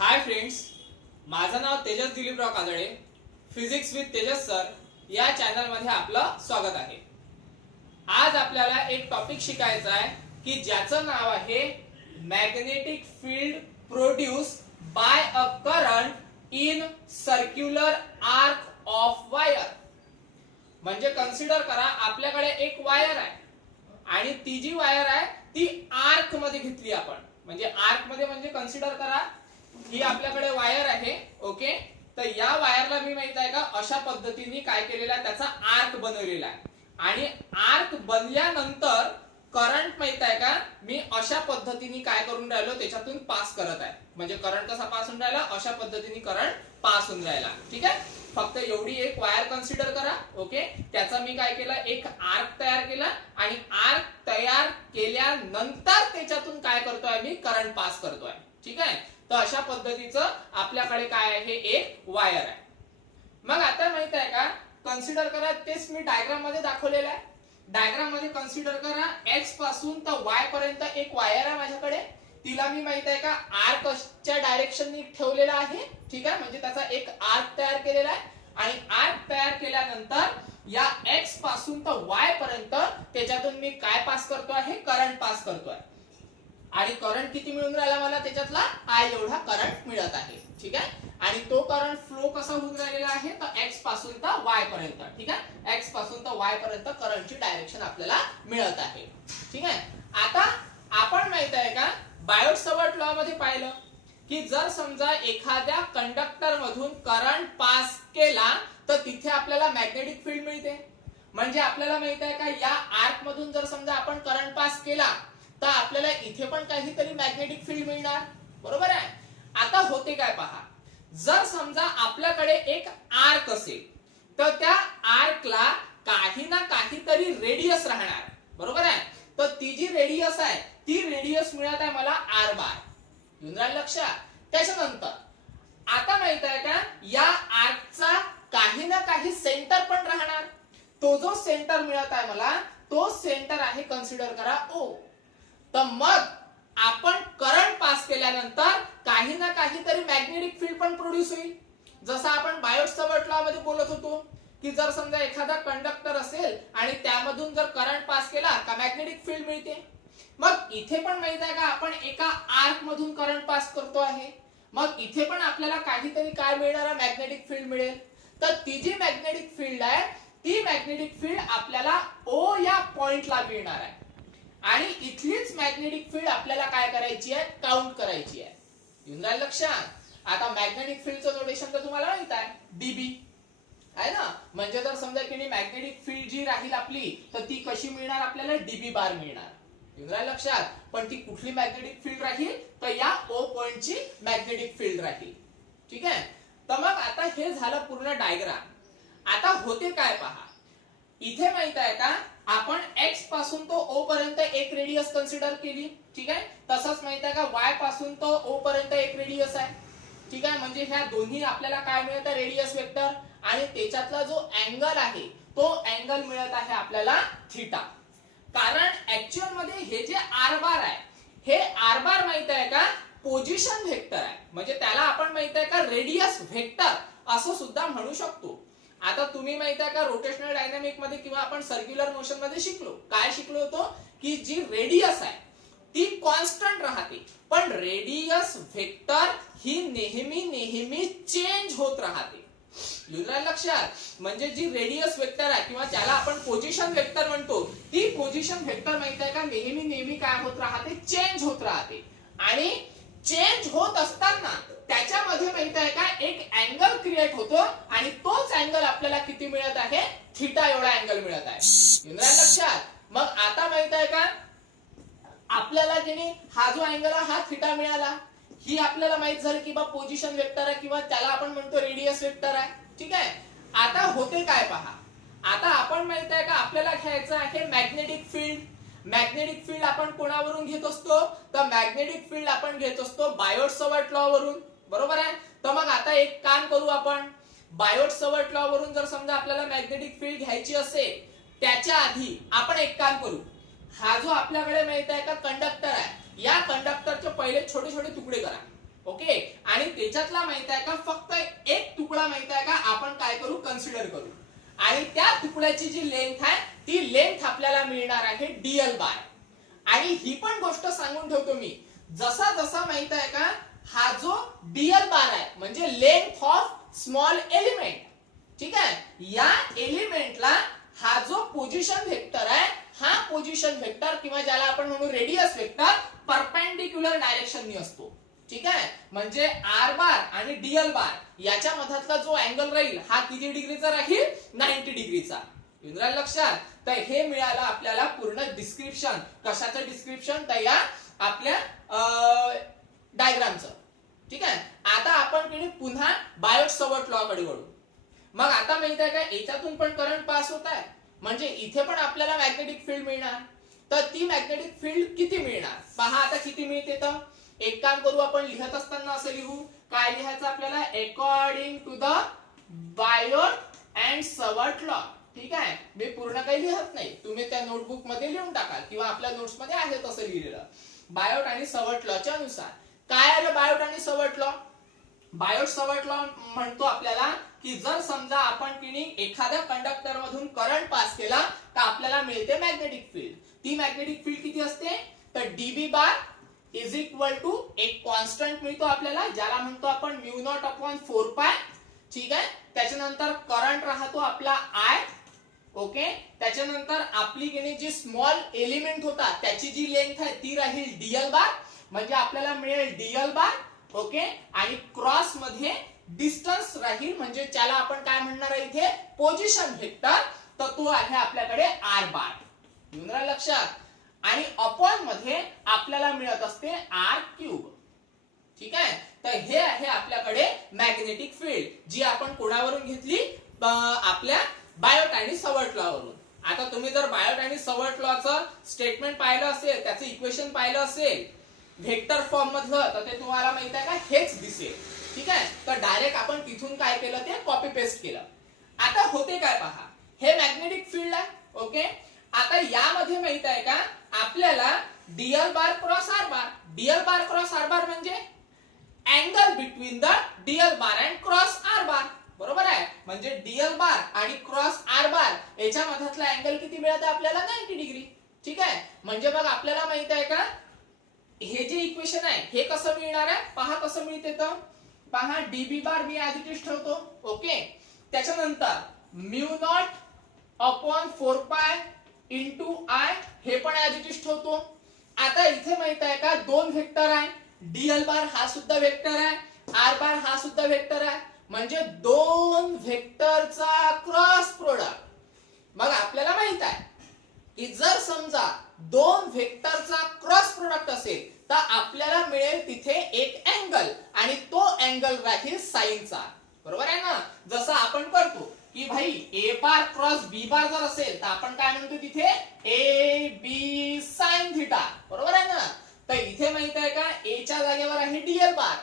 हाय friends, माझं नाव Tejas Diliprao Kajale. Physics with Tejas sir या चॅनल मध्ये आपलं स्वागत आहे. आज आपल्याला एक टॉपिक शिकायचा आहे की ज्याचं नाव आहे magnetic field produce by a current in circular arc of wire. म्हणजे कन्सिडर करा, आपल्याकडे एक वायर आहे आणि ती जी वायर आहे ती आर्क मध्ये घेतली आपण. म्हणजे आर्क मध्ये म्हणजे कन्सिडर करा ही आपल्याकडे वायर आहे. ओके, तर या वायरला मी माहित आहे का अशा पद्धतीने काय केलेला आहे, त्याचा आर्क बनवलेला आहे. आणि आर्क बनल्यानंतर करंट माहित आहे का मी अशा पद्धतीने काय करून राहिलो, त्याच्यातून पास करत आहे. म्हणजे करंट कसा पास होऊन राहिला, अशा पद्धतीने करंट पास होऊन राहिला. ठीक आहे, फक्त एवढी एक वायर कन्सिडर करा. ओके, त्याचा मी काय केला, एक आर्क तयार केला आणि आर्क तयार केल्यानंतर त्याच्यातून काय करतोय, मी करंट पास करतोय. ठीक आहे, तर अशा पद्धतीचं आपल्याकडे काय आहे, एक वायर आहे. मग आता माहित आहे का, कन्सिडर करा, तेच मी डायग्राम मध्ये दाखवलेलं आहे. डायग्राम मध्ये कन्सिडर करा, एक्स पासून तर वाय पर्यंत एक वायर आहे माझ्याकडे. तिला मी माहित आहे का आर्कच्या डायरेक्शननी ठेवलेला आहे. ठीक आहे, म्हणजे त्याचा एक आर्क तयार केलेला आहे आणि आर्क तयार केल्यानंतर या एक्स पासून तर वाय पर्यंत त्याच्यातून मी काय पास करतो आहे, करंट पास करतोय. आणि करंट किती मिळून राहिला मला, त्याच्यातला आय एवढा करंट मिळत आहे. ठीक आहे, आणि तो करंट फ्लो कसा होऊन राहिलेला आहे, तर एक्स पासून तर वाय पर्यंत. ठीक आहे, एक्स पासून तर वाय पर्यंत करंटची डायरेक्शन आपल्याला मिळत आहे. ठीक आहे, आता आपण माहित आहे का बायोट-सवर्ट लॉ मध्ये पाहिलं की जर समजा एखाद्या कंडक्टर मधून करंट पास केला तर तिथे आपल्याला मॅग्नेटिक फील्ड मिळते. म्हणजे आपल्याला माहित आहे का या आर्क मधून जर समजा आपण करंट पास केला तर आपल्याला इथे पण काहीतरी मॅग्नेटिक फील्ड मिळणार. बरोबर आहे. आता होते काय पहा, जर समजा आपल्याकडे एक आर्क असेल तर त्या आर्कला काही ना काहीतरी रेडियस राहणार. बरोबर आहे, तर ती जी रेडियस आहे ती रेडियस मिळत आहे मला आर बार. येऊन राहिलं लक्षात. त्याच्यानंतर आता माहित आहे का या आर्कचा काही ना काही सेंटर पण राहणार. तो जो सेंटर मिळत आहे मला, तो सेंटर आहे कन्सिडर करा ओ. तर मग आपण करंट पास केल्यानंतर काही ना काहीतरी मॅग्नेटिक फील्ड पण प्रोड्यूस होईल. जसं आपण बायोट-सवर्ट लॉ मध्ये बोलत होतो की जर समजा एखादा कंडक्टर असेल आणि त्यामधून जर करंट पास केला का मॅग्नेटिक फील्ड मिळते. मग इथे पण माहित आहे का आपण एका आर्क मधून करंट पास करतो आहे. मग इथे पण आपल्याला काहीतरी काय मिळणार, मॅग्नेटिक फील्ड मिळेल. तर ती जी मॅग्नेटिक फील्ड आहे ती मॅग्नेटिक फील्ड आपल्याला ओ या पॉइंटला मिळणार आहे. आणि इथलीच मॅग्नेटिक फील्ड आपल्याला काय करायची आहे, काउंट करायची आहे. येऊन राहिलं लक्षात. आता मॅग्नेटिक फील्डचं नोटेशन तर तुम्हाला माहित आहे, डीबी आहे ना. म्हणजे जर समजा की मॅग्नेटिक फील्ड जी राहील आपली तर ती कशी मिळणार, आपल्याला डीबी बार मिळणार. येऊन राहिलं लक्षात. पण ती कुठली मॅग्नेटिक फील्ड राहील, तर या ओ पॉइंटची मॅग्नेटिक फील्ड राहील. ठीक आहे, तर मग आता हे झालं पूर्ण डायग्राम. आता होते काय पहा, इथे माहित आहे का आपण एक्स पासून तो ओ पर्यंत एक रेडियस कन्सिडर केली. ठीक आहे, तसंच माहित आहे का वाय पासून तो ओ पर्यंत एक रेडियस आहे. ठीक आहे, म्हणजे ह्या दोन्ही आपल्याला काय मिळत आहे, रेडियस वेक्टर. आणि त्याच्यातला जो अँगल आहे तो अँगल मिळत आहे आपल्याला थीटा. कारण ऍक्च्युअल मध्ये हे जे आर बार आहे, हे आर बार माहित आहे का पोझिशन व्हेक्टर आहे. म्हणजे त्याला आपण माहित आहे का रेडियस व्हेक्टर असं सुद्धा म्हणू शकतो. आता तुम्ही माहित आहे का रोटेशनल डायनामिक मध्ये किंवा आपण सर्क्युलर मोशन मध्ये शिकलो, काय शिकलो होतो की जी रेडियस आहे ती कॉन्स्टंट राहते, पण रेडियस व्हेक्टर ही नेहमी नेहमी चेंज होत राहते. लक्षात. म्हणजे जी रेडियस वेक्टर आहे किंवा त्याला आपण पोझिशन वेक्टर म्हणतो, ती पोझिशन वेक्टर माहित आहे का नेहमी नेहमी काय होत राहते, चेंज होत राहते. आणि चेंज होत असताना त्याच्यामध्ये माहित आहे का एक अँगल क्रिएट होतो आणि तोच अँगल आपल्याला किती मिळत आहे, थीटा एवढा अँगल मिळत आहे. लक्षात. मग आता माहित आहे का आपल्याला की नाही हा जो अँगल आहे हा थीटा मिळाला. ही आपल्याला माहित झालं की बा पोझिशन वेक्टर आहे किंवा त्याला आपण म्हणतो रेडियस वेक्टर आहे. ठीक आहे, आता होते काय पहा, आता आपण माहित आहे का आपल्याला घ्यायचं आहे मॅग्नेटिक फील्ड. मॅग्नेटिक फील्ड आपण कोणावरून घेत असतो, तर मॅग्नेटिक फील्ड आपण घेत असतो बायोट-सवर्ट लॉ वरून. बरोबर आहे. तर मग आता एक काम करू आपण, बायोट-सवर्ट लॉ वरून जर समजा आपल्याला मॅग्नेटिक फील्ड घ्यायची असेल त्याच्या आधी आपण एक काम करू, हा जो आपल्याकडे माहित आहे का कंडक्टर आहे, या कंडक्टरचे पहिले छोटे छोटे तुकडे करा. ओके, आणि त्याच्यातला माहित आहे का फक्त एक तुकडा माहित आहे का आपण काय करू, कन्सिडर करू, आणि त्या तुकड्याची जी लेंथ आहे ती लेंथ आपल्याला मिळणार आहे डीएल बार. आणि ही पण गोष्ट सांगून ठेवतो मी, जसा जसा माहित आहे का हा जो डीएल बार आहे म्हणजे लेंथ ऑफ स्मॉल एलिमेंट, ठीक आहे, या एलिमेंटला हा जो पोझिशन वेक्टर आहे हा पोझिशन वेक्टर किंवा ज्याला आपण म्हणू रेडियस वेक्टर परपेंडिक्युलर डायरेक्शननी असतो, ठीक आहे. म्हणजे आर बार आणि डीएल बार याच्या मधातला जो अँगल राहील हा किती डिग्रीचा राहील, 90 डिग्रीचा. युनराल लक्षात. तर हे मिळालं आपल्याला पूर्ण डिस्क्रिप्शन. कशाचं डिस्क्रिप्शन, तर या आपल्या डायग्रामचं, ठीक आहे. आता आपण पुन्हा बायोट सवर्ट लॉ कडे वळू. मग आता माहित आहे का याच्यातून पण करंट पास होत आहे म्हणजे इथे पण आपल्याला मॅग्नेटिक फील्ड मिळणार. तर ती मॅग्नेटिक फील्ड किती मिळणार पहा आता किती मिळते. तर एक काम करू, आपण लिहत असताना असं लिहू, काय लिहायचं आपल्याला, according to the Biot and Savart law. ठीक आहे, मी पूर्ण काही लिहत नाही, तुम्ही त्या नोटबुक मध्ये लिहून टाका किंवा आपल्या नोट्स मध्ये आहे तसं लिहिलेलं. बायोट आणि सवर्ट लॉच्या अनुसार काय आहे बायोट आणि सवर्ट लॉ. बायोट सवर्ट लॉ म्हणतो आपल्याला की जर समजा आपण एखाद्या कंडक्टर मधून करंट पास केला तर आपल्याला मिळते मॅग्नेटिक फील्ड. ती मॅग्नेटिक फील्ड किती असते, तर dB bar is equal to एक कॉन्स्टंट मिळतो आपल्याला ज्याला म्हणतो आपण म्यू नॉट अपॉन 4 पाय. ठीक आहे, त्याच्यानंतर करंट राहतो आपला आय. ओके, त्याच्यानंतर आपली जी स्मॉल एलिमेंट होता त्याची जी लेंथ आहे ती राहील डीएल बार, म्हणजे आपल्याला मिळेल डीएल बार. ओके, आणि क्रॉस मध्ये डिस्टन्स राहील म्हणजे त्याला आपण काय म्हणणार आहे इथे पोझिशन वेक्टर, तर तो आहे आपल्याकडे आर बार. येऊन राहिलं लक्षात. आणि अपॉन मध्ये आपल्याला मिळत असते आर क्यूब. ठीक आहे, तर हे आहे आपल्याकडे मॅग्नेटिक फील्ड जी आपण कोणावरून घेतली, आपल्या बायोट आणि सवर्ट लॉ वरून. आता तुम्ही जर बायोट आणि सवर्ट लॉचं स्टेटमेंट पाहिलं असेल, त्याचं इक्वेशन पाहिलं असेल व्हेक्टर फॉर्म मधलं, तर ते तुम्हाला माहित आहे का हेच दिसेल. ठीक आहे, तर डायरेक्ट आपण तिथून काय केलं ते कॉपी पेस्ट केलं. आता होते काय पहा, हे मॅग्नेटिक फील्ड आहे. ओके, आता यामध्ये माहित आहे का आपल्याला dl bar cross r bar. Dl bar cross r bar म्हणजे angle between the dl bar and cross r bar. बरोबर आहे, म्हणजे डीएल बार आणि क्रॉस आर बार याच्या मधातला अँगल किती मिळत आहे आपल्याला, 90 डिग्री. ठीक आहे, म्हणजे बघ आपल्याला माहित आहे का हे जे इक्वेशन आहे हे कसं मिळणार आहे पहा, कसं मिळते तर पहा, dB bar me as it is ठेवतो. ओके, त्याच्यानंतर mu not upon 4 pi into I हे पण ऍज इट इज ठेवतो. आता इथे माहित आहे का दोन वेक्टर आहे, डीएल बार हा सुद्धा वेक्टर आहे, आर बार हा सुद्धा वेक्टर आहे, म्हणजे दोन वेक्टरचा क्रॉस प्रोडक्ट. मग आपल्याला माहित आहे की जर समजा दोन वेक्टरचा क्रॉस प्रोडक्ट असेल तर आपल्याला मिळेल तिथे एक अँगल आणि तो अँगल राहील साइनचा. बरोबर आहे ना, जसं आपण करतो की भाई ए बार क्रॉस बी बार जर असेल तर आपण काय म्हणतो तिथे ए बी साइन थिटा. बरोबर आहे ना, तर इथे माहित आहे का ए च्या जागेवर आहे डीएल बार,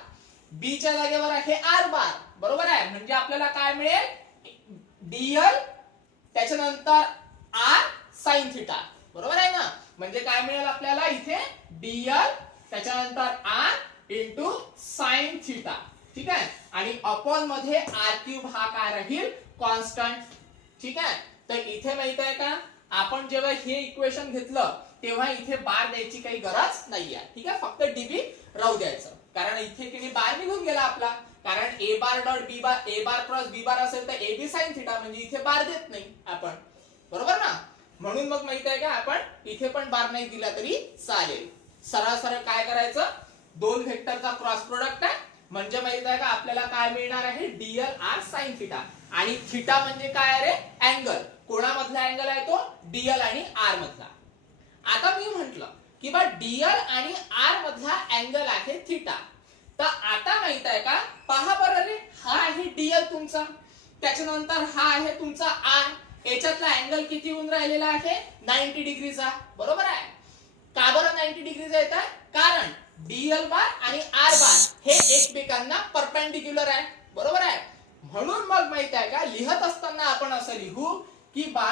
बी च्या जागेवर आहे आर बार. बरोबर आहे, म्हणजे आपल्याला काय मिळेल डीएल त्याच्यानंतर आर साइन थिटा. बरोबर आहे ना, म्हणजे काय मिळेल आपल्याला इथे डीएल त्याच्यानंतर आर इंटू साइन थिटा. ठीक आहे, आणि अपॉन मध्ये आर क्यूब हा काय राहील कॉन्स्टंट. ठीक आहे, तर इथे माहित आहे का आपण जेव्हा हे इक्वेशन घेतलं तेव्हा इथे बार द्यायची काही गरज नाहीये. ठीक आहे, फक्त डीबी राहू द्यायचं, कारण इथे किती बार निघून गेला आपला, कारण ए बार डॉट बी बार, ए बार क्रॉस बी बार असेल तर ए बी साइन थिटा, म्हणजे इथे बार देत नाही आपण. बरोबर ना, म्हणून मग माहित आहे का आपण इथे पण बार नाही दिला तरी चालेल. सरळ सरळ काय करायचं, दोन वेक्टरचा क्रॉस प्रोडक्ट आहे म्हणजे माहित आहे का आपल्याला काय मिळणार आहे डीएल आर साइन थिटा. आणि थिटा म्हणजे काय आहे रे, अँगल. कोणामधला अँगल आहे तो, डीएल आणि आर मधला. आता मी म्हंटल की बा डीएल आणि आर मधला अँगल आहे थिटा. तर आता माहित आहे का पहा बरं रे, हा आहे डीएल तुमचा, त्याच्यानंतर हा आहे तुमचा आर. याच्यातला अँगल किती होऊन राहिलेला आहे 90 डिग्रीचा. बरोबर आहे, का बरं 90 डिग्रीचा येत आहे, कारण डीएल बार आणि आर बार हे एकमेकांना परपेंडिक्युलर आहे. बरोबर आहे, म्हणून मग माहित आहे का लिहत असताना आपण असं लिहू की बा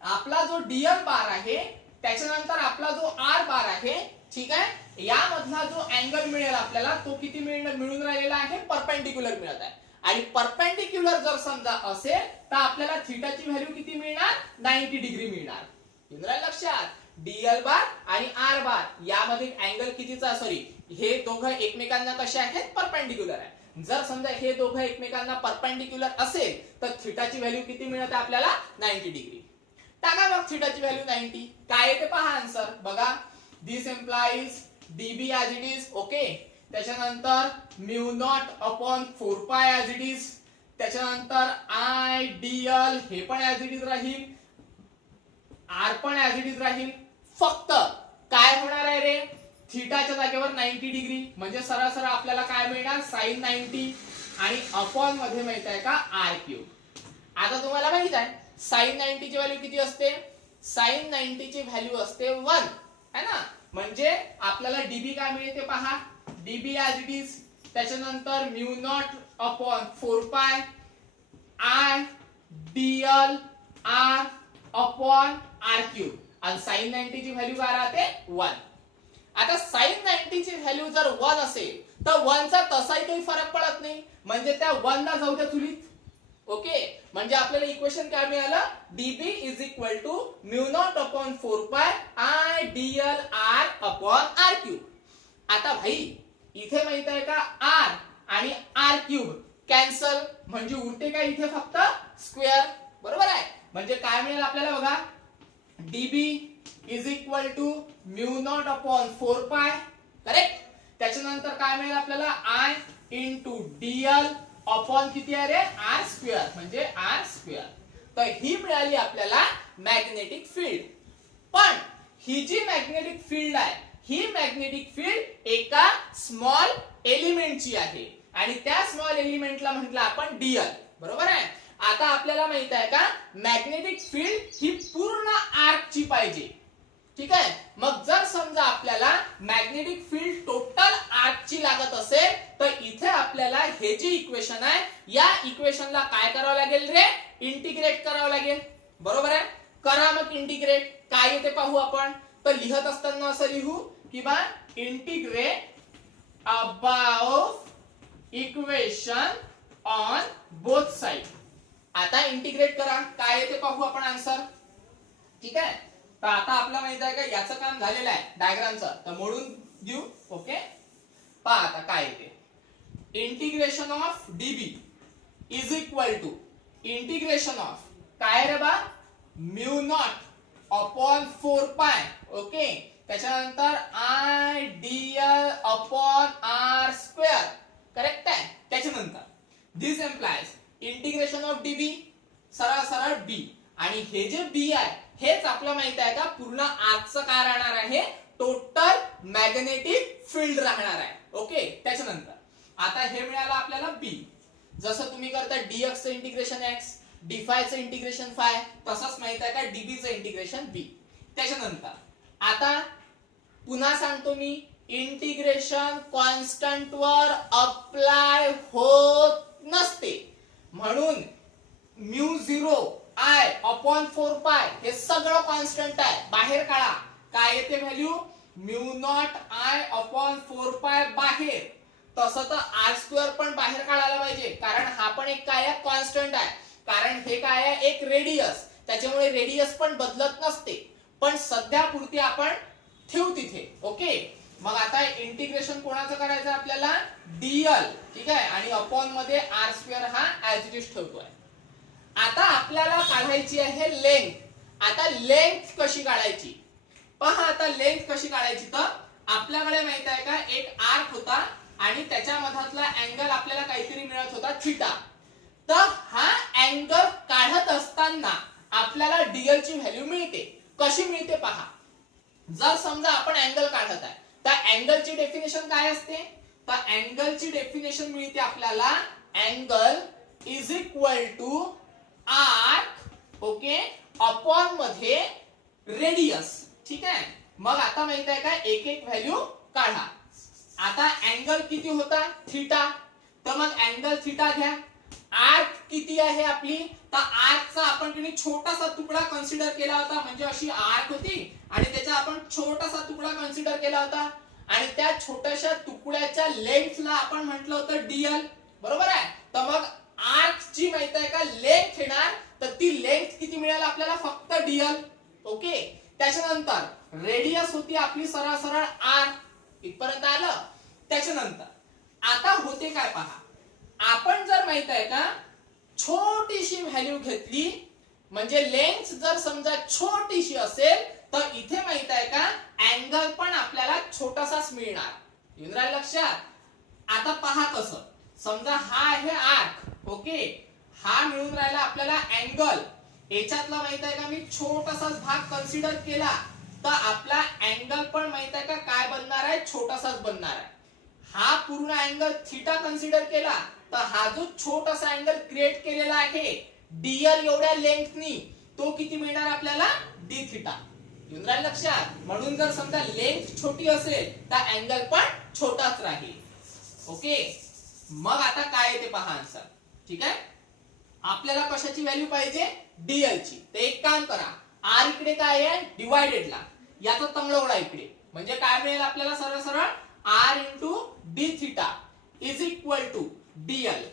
आपला जो डीएल बार आहे त्याच्यानंतर आपला जो आर बार आहे, ठीक आहे, यामधला जो अँगल मिळेल आपल्याला तो किती मिळून राहिलेला आहे, परपेंडिक्युलर मिळत आहे. आणि परपेंडिक्युलर जर समजा असेल तर आपल्याला थीटाची व्हॅल्यू किती मिळणार, 90 डिग्री मिळणार. येऊन राहिलं लक्षात. डीएल बार आणि आर बार यामध्ये अँगल कितीचा, सॉरी हे दोघं एकमेकांना कसे आहेत, परपेंडिक्युलर आहे. जर समजा हे दोघं एकमेकांना परपेंडिक्युलर असेल तर थीटाची व्हॅल्यू किती मिळते आपल्याला, 90 डिग्री. टाका मग थीटाची व्हॅल्यू 90. काय येते पहा आन्सर बघा. This implies dB as it is. Okay. त्याच्यानंतर mu not upon 4 pi as it is. त्याच्यानंतर आय डीएल हे पण ऍज इट इज राहील, आर पण ऍज इट इज राहील. फक्त काय होणार आहे रे, थीटाच्या जागेवर 90 डिग्री म्हणजे सरळ सरळ आपल्याला काय मिळणार, साइन 90 आणि अपॉन मध्ये माहित आहे का, आर क्यूब. आता तुम्हाला माहित आहे साइन 90 ची व्हॅल्यू किती असते, साइन 90 ची व्हॅल्यू असते 1 है ना. म्हणजे आपल्याला डीबी काय मिळते पहा, डीबी ऍज इट इज. त्याच्यानंतर mu not upon 4 pi I dl r upon r cube. आणि साइन 90 ची व्हॅल्यू काय राहते, 1. आता साइन 90 ची व्हॅल्यू जर 1 असेल तर 1 चा तसाही काही फरक पडत नाही, म्हणजे त्या 1 ला जाऊ द्या चुलीत. ओके. म्हणजे आपल्याला इक्वेशन काय मिळालं, dB is equal to mu not upon 4 pi I dl r upon r cube. आता भाई इथे माहित आहे का, आर आणि आर क्यूब कॅन्सल, म्हणजे उरते काय इथे फक्त स्क्वेअर. बरोबर आहे. म्हणजे काय मिळेल आपल्याला बघा, dB is equal to mu not upon 4 pi. Correct. त्याच्यानंतर काय मिळेल आपल्याला, आय इंटू डीएल अपॉन किती आहे रे, आर स्क्वेअर, म्हणजे आर स्क्वेअर. तर ही मिळाली आपल्याला मॅग्नेटिक फील्ड. पण ही जी मॅग्नेटिक फील्ड आहे ही मॅग्नेटिक फील्ड एका स्मॉल एलिमेंटची आहे आणि त्या स्मॉल एलिमेंटला म्हटलं आपण डीएल. बरोबर आहे. आता आपल्याला माहित आहे का, मॅग्नेटिक फील्ड ही पूर्ण आर्कची पाहिजे. ठीक आहे. मग जर समजा आपल्याला मॅग्नेटिक फील्ड टोटल आर्कची लागत असेल तर इथे आपल्याला हे जे इक्वेशन आहे या इक्वेशनला काय करावं लागेल रे, इंटिग्रेट करावं लागेल. बरोबर आहे. करा मग इंटिग्रेट. काय येते पाहू आपण. तर लिहत असताना असं लिहू की बा integrate about equation on both side. आता इंटिग्रेट करा. काय येते पाहू आपण आन्सर. ठीक आहे. तर आता आपल्याला माहित आहे का याचं काम झालेलं आहे डायग्रामचं, तर मोडून देऊ. ओके. पहा आता काय येते, integration of dB is equal to integration of काय रे बा, mu naught upon 4 pi. Okay. त्याच्यानंतर I dl upon r square. Correct आहे. त्याच्यानंतर this implies integration of dB सरळ सरळ बी. आणि हे जे बी आहे हेच आपल्याला माहित आहे का पूर्ण आर्कचं काय राहणार आहे, टोटल मॅग्नेटिक फील्ड राहणार आहे. ओके. त्याच्यानंतर आता हे मिळालं आपल्याला बी. जसं तुम्ही करता डीएक्स चं इंटिग्रेशन एक्स, डी फाय चं इंटिग्रेशन फाय, तसंच माहित आहे का डीबी चं इंटिग्रेशन बी. त्याच्यानंतर आता पुन्हा सांगतो मी, इंटिग्रेशन कॉन्स्टंट वर अप्लाय होत नसते, म्हणून म्यू 0 आय अपॉन 4 पाय हे सगळं कॉन्स्टंट आहे. बाहेर काढा. काय येते value, mu naught I upon 4 पाय बाहेर. तसं तर आर स्क्वेअर पण बाहेर काढायला पाहिजे, कारण हा पण एक काय आहे, कॉन्स्टंट आहे. कारण हे काय आहे, एक रेडियस, त्याच्यामुळे रेडियस पण बदलत नसते. पण सध्या पुरती आपण ठेवू तिथे. ओके. मग आता इंटिग्रेशन कोणाचं करायचं आपल्याला, डीएल. ठीक आहे. आणि अपॉन मध्ये आर स्क्वेअर हा ऍज इट इज ठेवतोय. आता आपल्याला काढायची आहे लेंथ. आता लेंथ कशी काढायची पहा. आता लेंथ कशी काढायची, तर आपल्याकडे माहित आहे का एक आर्क होता आणि त्याच्या मधातला अँगल आपल्याला काहीतरी मिळत होता थीटा. तर हा अँगल काढत असताना आपल्याला डीएल ची व्हॅल्यू मिळते. कशी मिळते पहा. जर समजा आपण अँगल काढत आहे तर अँगलची डेफिनेशन काय असते, तर अँगलची डेफिनेशन मिळते आपल्याला, angle is equal to arc. Okay. Upon मध्ये रेडियस. ठीक आहे. मग आता माहित आहे का एक एक व्हॅल्यू काढा. आता अँगल किती होता, थीटा. तर मग अँगल थीटा घ्या. आर्क किती आहे आपली, तर आर्कचा आपण किती छोटासा तुकडा कन्सिडर केला होता, म्हणजे अशी आर्क होती आणि त्याचा आपण छोटासा तुकडा कन्सिडर केला होता. आणि त्या छोट्याशा तुकड्याच्या लेंथला आपण म्हटलं होतं डीएल, बरोबर आहे. तर मग आर्कची माहित आहे का लेंथ येणार, तर ती लेंथ किती मिळेल आपल्याला, फक्त डीएल. ओके. त्याच्यानंतर रेडियस होती आपली सरळ सरळ आर, इथपर्यंत आलं. त्याच्यानंतर आता होते काय पहा, आपण जर माहित आहे का छोटीशी व्हॅल्यू घेतली, म्हणजे लेंथ जर समजा छोटीशी असेल तर इथे माहित आहे का अँगल पण आपल्याला छोटासाच मिळणार. येऊन राहिलं लक्षात. आता पहा कसं, समजा हा आहे आर्क, ओके, हा मिळून राहिला आपल्याला अँगल. याच्यातला माहित आहे का मी छोटासाच भाग कन्सिडर केला तर आपला अँगल पण माहित आहे का काय बनणार आहे, छोटासाच बनणार आहे. हा पूर्ण अँगल थीटा कन्सिडर केला तर हा जो छोटासा अँगल क्रिएट केलेला आहे डीएल एवढ्या लेंथनी, तो किती मिळणार आपल्याला, डी थीटा. येऊन राहिलं लक्षात. म्हणून जर समजा लेंथ छोटी असेल तर अँगल पण छोटाच राहील. ओके. मग आता काय येते पहा आन्सर. ठीक आहे. आपल्याला कशाची व्हॅल्यू पाहिजे, डीएल ची. तर एक काम करा, आर इकडे काय आहे डिवायडेडला, याचा तंगडवडा इकडे, म्हणजे काय मिळेल आपल्याला सरळ सरळ r into d theta is equal to dl.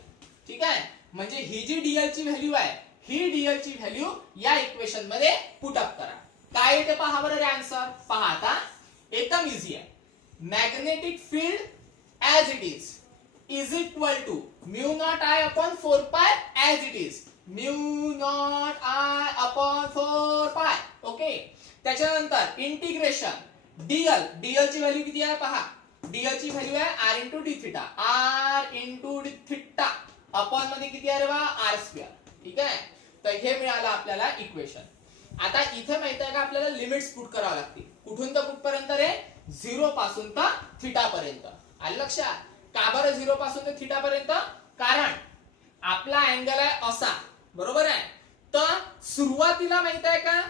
ठीक आहे. म्हणजे ही जी डीएल ची व्हॅल्यू आहे, ही डीएल ची व्हॅल्यू या इक्वेशन मध्ये पुट अप करा. काय येते पहा बरं आन्सर. पहा आता एकदम इझी आहे. Magnetic field as it is equal to mu not I upon 4 pi as it is, mu not I upon 4 pi. Okay. त्याच्यानंतर इंटिग्रेशन डीएल, डीएल ची व्हॅल्यू किती आहे पहा, डीएल ची व्हॅल्यू आहे r into d theta, r into d theta upon मध्ये किती आहे रे बा, आर स्क्वेअर. ठीक आहे. तर हे मिळालं आपल्याला इक्वेशन. आता इथे माहित आहे का आपल्याला लिमिट्स पुट करावं लागतील. कुठून तर कुठपर्यंत रे, 0 पासून तर थीटा पर्यंत. आलं लक्षात. का बरं 0 पासून तर थीटा पर्यंत, कारण आपला अँगल आहे असा, बरोबर आहे. तर सुरुवातीला माहित आहे का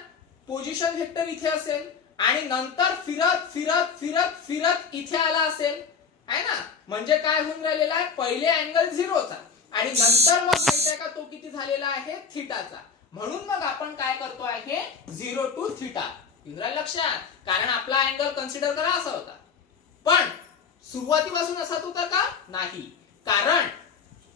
पोझिशन व्हेक्टर इथे असेल आणि नंतर फिरत फिरत फिरत फिरत इथे आला असेल, आहे ना. म्हणजे काय होऊन राहिलेला आहे, पहिले अँगल 0चा आणि नंतर मग माहित आहे का तो किती झालेला आहे, थीटाचा. म्हणून मग आपण काय करतो आहे 0 टू थीटा. लक्षात. कारण आपला अँगल कन्सिडर करा असा होता, पण सुरुवातीपासून असाच होता का, नाही. कारण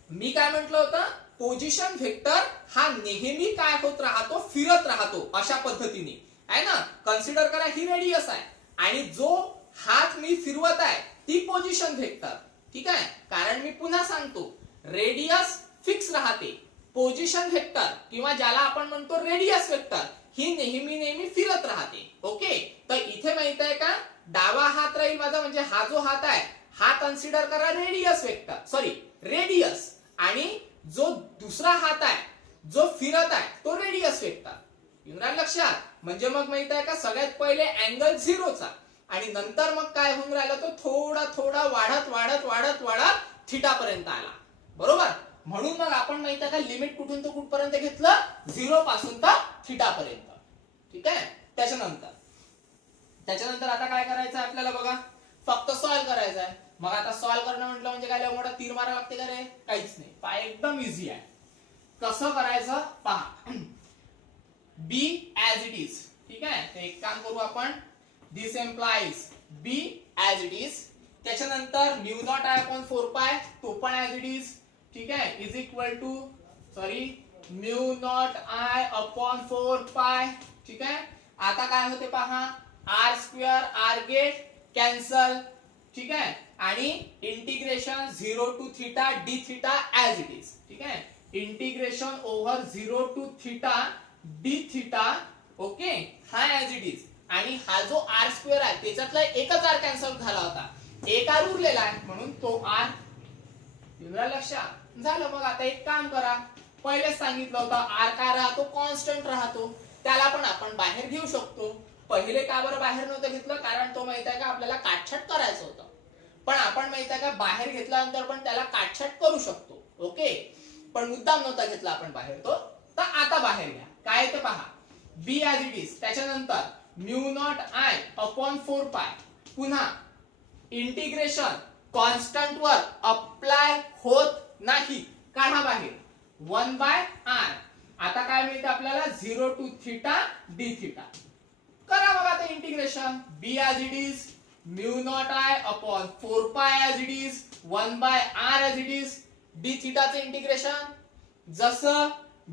मी काय म्हटलं होतं, पोझिशन व्हेक्टर हा नेहमी काय होत राहतो, फिरत राहतो अशा पद्धतीने, आहे ना. कन्सिडर करा ही रेडियस आहे आणि जो हात मी फिरवत आहे ती पोझिशन व्हेक्टर. ठीक आहे. कारण मी पुन्हा सांगतो, रेडियस फिक्स राहते, पोझिशन व्हेक्टर किंवा ज्याला आपण म्हणतो रेडियस व्हेक्टर ही नेहमी नेहमी फिरत राहते. ओके. तर इथे माहित आहे का डावा हात राहील माझा, म्हणजे हा जो हात आहे हा कन्सिडर करा रेडियस व्हेक्टर, सॉरी रेडियस, आणि जो दुसरा हात आहे जो फिरत आहे तो रेडियस व्हेक्टर. येऊन राहिलं लक्षात. म्हणजे मग माहित आहे का सगळ्यात पहिले अँगल 0चा आणि नंतर मग काय होऊन राहिला तो थोडा थोडा वाढत वाढत वाढत वाढत थीटा पर्यंत आला, बरोबर. म्हणून मग आपण माहित आहे का लिमिट कुठून तर कुठपर्यंत घेतलं, 0 पासून तर थीटा पर्यंत. ठीक आहे. त्याच्यानंतर आता काय करायचं आपल्याला बघा, फक्त सॉल्व करायचं आहे. मग आता सॉल्व करणं म्हटलं म्हणजे काय मोठा तीर मारा लागते का रे, काहीच नाही. पाय एकदम इझी आहे. कसं करायचं पहा, बी ऍज इट इज. ठीक आहे. तर एक काम करू आपण, this implies B as it is. त्याच्यानंतर mu not I upon 4 pi तो पण ऍज इट इज. ठीक आहे. Is equal to sorry mu not I upon 4 pi. ठीक आहे. आता काय होते पहा, r square r get cancel. ठीक आहे. आणि integration 0 to theta d theta as it is. ठीक आहे. Integration over 0 to theta d theta. Okay. हा ऍज इट इज. आणि हा जो आर स्क्वेअर आहे त्याच्यातला एकच आर कॅन्सल झाला होता, एक आर उरलेला आहे म्हणून तो आर. लक्षात झालं. मग आता एक काम करा, पहिलेच सांगितलं होतं आर काय राहतो, कॉन्स्टंट राहतो, त्याला पण आपण बाहेर घेऊ शकतो. पहिले का बरं बाहेर नव्हतं घेतलं, कारण तो माहित आहे का आपल्याला काटछाट करायचं होतं. पण आपण माहित आहे का बाहेर घेतल्यानंतर पण त्याला काटछाट करू शकतो. ओके. पण मुद्दाम नव्हता घेतला आपण बाहेर तो, तर आता बाहेर घ्या. काय ते पहा, बी ऍज इट इज. त्याच्यानंतर म्यू नॉट आय अपॉन 4 पाय, पुन्हा इंटिग्रेशन कॉन्स्टंट वर अप्लाय होत नाही, काढा बाहेर 1 बाय आर. आता काय मिळते आपल्याला, 0 टू थीटा डी थीटा. करा मग आता integration, B as it is. Mu not I upon 4 pi as it is 1 by r as it is d थिटाचं इंटिग्रेशन. जसं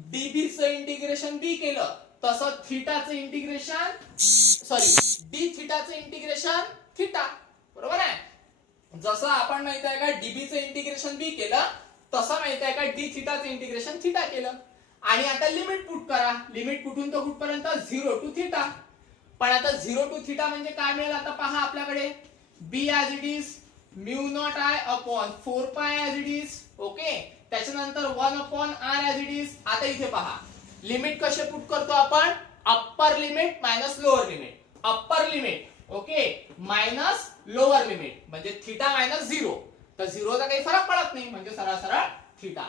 डीबी चं इंटिग्रेशन बी केलं तसं थिटाचं इंटिग्रेशन डी थिटाचं इंटिग्रेशन थिटा. बरोबर आहे. जसं आपण माहित आहे का डीबीचं इंटिग्रेशन बी केलं तसं माहित आहे का डी थिटाचं इंटिग्रेशन थिटा केलं. आणि आता लिमिट पुट करा. लिमिट कुठून तर कुठपर्यंत 0 टू थिटा. पण आता 0 टू थिटा म्हणजे काय मिळेल आता पहा आपल्याकडे B as it is mu not I upon 4 pi as it is. Okay. त्याच्यानंतर 1 upon r as it is. आता इथे पहा लिमिट कसे पुट करतो आपण. Upper limit minus lower limit. Upper limit okay minus lower limit म्हणजे theta minus 0. तर 0चा काही फरक पडत नाही म्हणजे सरळ सरळ थिटा.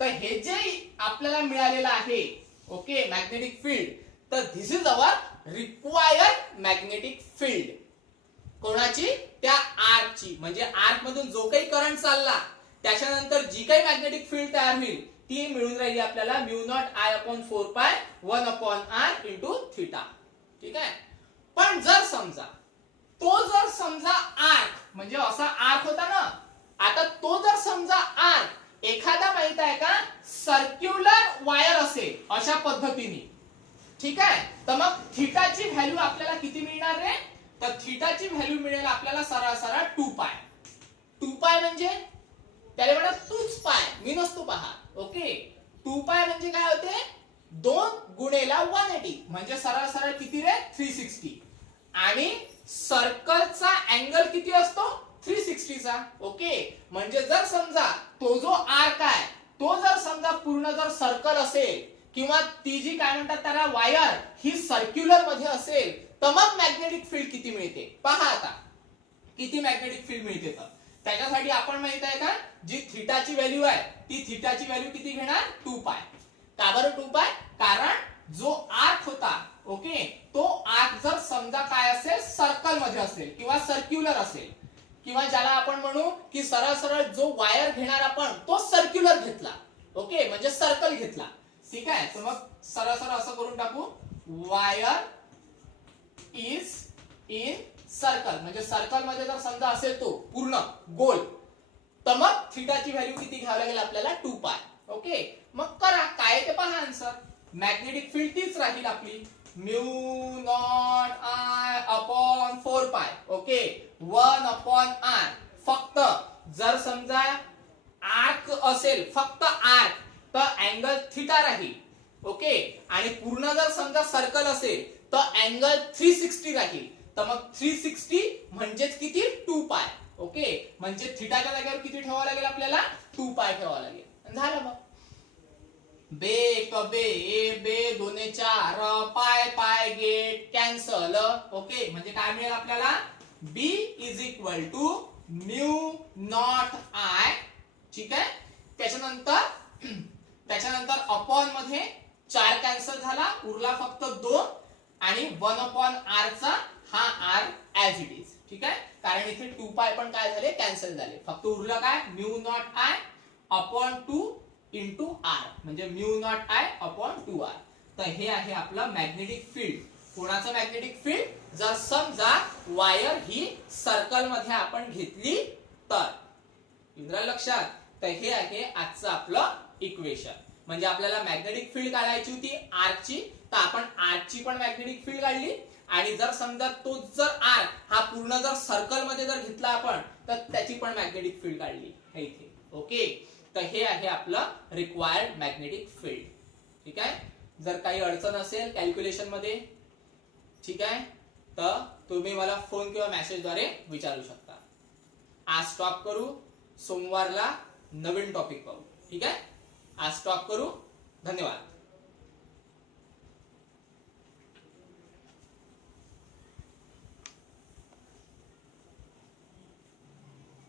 तर हे जे आपल्याला मिळालेलं आहे ओके मॅग्नेटिक फील्ड. तर this is our required magnetic field. कोणाची. त्या आर्कची. म्हणजे आर्क मधून जो काही करंट चालला त्याच्यानंतर जी काही मॅग्नेटिक फील्ड तयार होईल ती मिळून राहिली आपल्याला म्यू नॉट आय अपॉन 4 पाय 1 अपॉन आर इंटू थिटा. ठीक आहे. पण जर समजा आर्क म्हणजे असा आर्क होता ना. आता तो जर समजा आर्क एखादा माहित आहे का सर्क्युलर वायर असेल अशा पद्धतीने. ठीक आहे. तर मग थिटाची व्हॅल्यू आपल्याला किती मिळणार रे. तर थिटाची व्हॅल्यू मिळेल आपल्याला सरळ सरळ 2 पाय. 2 पाय म्हणजे त्याला म्हणा तूच पाय मी नसतो पहा. ओके. 2 पाय म्हणजे काय होते 2 गुणेला 180 म्हणजे सरळ सरळ किती रे 360. आणि सर्कलचा अँगल किती असतो 360 चा. ओके. म्हणजे जर समजा तो जो आर्क आहे तो जर समजा पूर्ण जर सर्कल असेल किंवा ती जी काय म्हणतात त्याला वायर ही सर्क्युलर मध्ये असेल तर मग मॅग्नेटिक फील्ड किती मिळते पहा. आता किती मॅग्नेटिक फील्ड मिळते तर त्याच्यासाठी आपण माहित आहे का जी थिटाची व्हॅल्यू आहे ती थिटाची व्हॅल्यू किती घेणार 2 पाय. का बरं 2 पाय. कारण जो आर्क होता ओके तो आर्क जर समजा काय असेल सर्कल मध्ये असेल किंवा सर्क्युलर असेल किंवा ज्याला आपण म्हणू की सरळ सरळ जो वायर घेणार आपण तो सर्क्युलर घेतला. ओके म्हणजे सर्कल घेतला. ठीक आहे. तर मग सरळ सरळ असं करून टाकू वायर इज इन सर्कल म्हणजे सर्कल मध्ये जर समजा असेल तो पूर्ण गोल तर मग थिटाची व्हॅल्यू किती घ्यावी लागेल आपल्याला 2 पाय. ओके. मग करा काय ते पहा आन्सर. मॅग्नेटिक फील्ड तीच राहील आपली mu naught I upon 4 pi. Okay 1 upon r. फक्त जर समजा आर्क असेल फक्त आर्क तर अँगल थिटा राहील. ओके. आणि पूर्ण जर समजा सर्कल असेल तर अँगल 360 राहील. तर मग 360 म्हणजेच किती 2 पाय. ओके. म्हणजे थिटाच्या जागेवर किती ठेवावं लागेल आपल्याला 2 पाय ठेवावं लागेल. झालं मग बे एक बे ए बे 2 4 पाय पाय गेट कॅन्सल. ओके. म्हणजे काय मिळेल आपल्याला B is equal to mu not I. ठीक आहे. त्याच्यानंतर अपॉन मध्ये 4 कॅन्सल झाला उरला फक्त 2 आणि 1 अपॉन आर चा हा आर ऍज इट इज. ठीक आहे. कारण इथे 2 पाय पण काय झाले कॅन्सल झाले. फक्त उरलं काय mu not I upon 2 into r म्हणजे mu not I upon 2 r. तर हे आहे आपलं मॅग्नेटिक फील्ड. कोणाचं मॅग्नेटिक फील्ड जर समजा वायर ही सर्कल मध्ये आपण घेतली तर. इंद्रा लक्षात. तर हे आहे आजचं आपलं इक्वेशन. म्हणजे आपल्याला मॅग्नेटिक फील्ड काढायची होती आर्कची तर आपण आर्कची पण मॅग्नेटिक फील्ड काढली. आणि जर समजा तो जर आर्क हा पूर्ण जर सर्कल मध्ये जर घेतला आपण तर त्याची पण मॅग्नेटिक फील्ड काढली इथे. ओके. तर हे आहे आपलं रिक्वायर्ड मॅग्नेटिक फील्ड. ठीक आहे. जर काही अडचण असेल कॅल्क्युलेशन मध्ये ठीक आहे तर तुम्ही मला फोन किंवा मेसेज द्वारे विचारू शकता. आज स्टॉप करू. सोमवारला नवीन टॉपिक पाहू. ठीक आहे. आज स्टॉप करू. धन्यवाद.